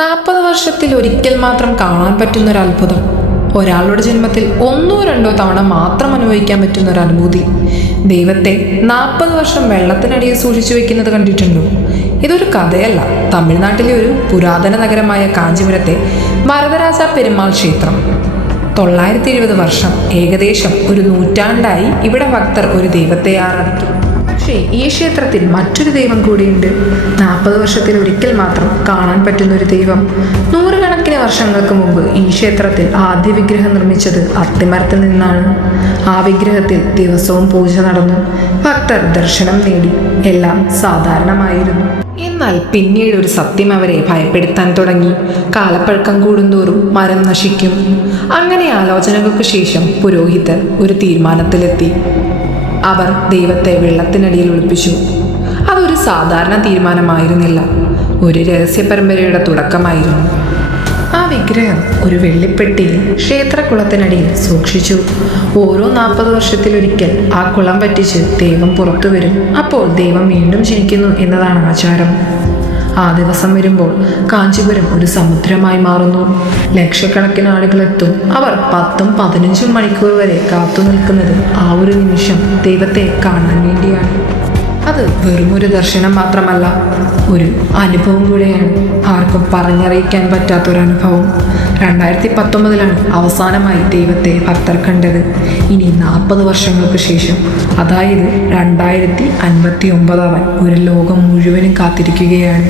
40 വർഷത്തിൽ ഒരിക്കൽ മാത്രം കാണാൻ പറ്റുന്ന ഒരു അത്ഭുതം. ഒരാളുടെ ജന്മത്തിൽ ഒന്നോ രണ്ടോ തവണ മാത്രം അനുഭവിക്കാൻ പറ്റുന്ന ഒരു അനുഭൂതി. ദൈവത്തെ 40 വർഷം വെള്ളത്തിനടിയിൽ സൂക്ഷിച്ചു വെക്കുന്നത് കണ്ടിട്ടുണ്ടോ? ഇതൊരു കഥയല്ല. തമിഴ്നാട്ടിലെ ഒരു പുരാതന നഗരമായ കാഞ്ചീപുരത്തെ വരദരാജ പെരുമാൾ ക്ഷേത്രം. 970 വർഷം, ഏകദേശം ഒരു നൂറ്റാണ്ടായി ഇവിടെ ഭക്തർ ഒരു ദൈവത്തെ ആരാധിക്കും. പക്ഷേ ഈ ക്ഷേത്രത്തിൽ മറ്റൊരു ദൈവം കൂടിയുണ്ട്. 40 വർഷത്തിൽ ഒരിക്കൽ മാത്രം കാണാൻ പറ്റുന്ന ഒരു ദൈവം. നൂറുകണക്കിന് വർഷങ്ങൾക്ക് മുമ്പ് ഈ ക്ഷേത്രത്തിൽ ആദ്യ വിഗ്രഹം നിർമ്മിച്ചത് അത്തിമരത്തിൽ നിന്നാണ്. ആ വിഗ്രഹത്തിൽ ദിവസവും പൂജ നടന്നു, ഭക്തർ ദർശനം നേടി, എല്ലാം സാധാരണമായിരുന്നു. എന്നാൽ പിന്നീട് ഒരു സത്യം അവരെ ഭയപ്പെടുത്താൻ തുടങ്ങി. കാലപ്പഴക്കം കൂടുന്തോറും മരം നശിക്കും. അങ്ങനെ ആലോചനകൾക്ക് ശേഷം പുരോഹിതർ ഒരു തീരുമാനത്തിലെത്തി. അവർ ദൈവത്തെ വെള്ളത്തിനടിയിൽ ഒളിപ്പിച്ചു. അതൊരു സാധാരണ തീരുമാനമായിരുന്നില്ല, ഒരു രഹസ്യ പരമ്പരയുടെ തുടക്കമായിരുന്നു. ആ വിഗ്രഹം ഒരു വെള്ളിപ്പെട്ടിയിൽ ക്ഷേത്രക്കുളത്തിനടിയിൽ സൂക്ഷിച്ചു. ഓരോ 40 വർഷത്തിലൊരിക്കൽ ആ കുളം പറ്റിച്ച് ദൈവം പുറത്തു വരും. അപ്പോൾ ദൈവം വീണ്ടും ജനിക്കുന്നു എന്നതാണ് ആചാരം. ആ ദിവസം വരുമ്പോൾ കാഞ്ചീപുരം ഒരു സമുദ്രമായി മാറുന്നു. ലക്ഷക്കണക്കിന് ആളുകളെത്തും. അവർ 10-15 മണിക്കൂർ വരെ കാത്തു നിൽക്കുന്നത് ആ ഒരു നിമിഷം ദൈവത്തെ കാണാൻ വേണ്ടിയാണ്. അത് വെറുമൊരു ദർശനം മാത്രമല്ല, ഒരു അനുഭവം കൂടെയാണ്. ആർക്കും പറഞ്ഞറിയിക്കാൻ പറ്റാത്തൊരനുഭവം. 2019 അവസാനമായി ദൈവത്തെ ഭക്തർ കണ്ടത്. ഇനി 40 വർഷങ്ങൾക്ക് ശേഷം, അതായത് 2059 ഒരു ലോകം മുഴുവനും കാത്തിരിക്കുകയാണ്.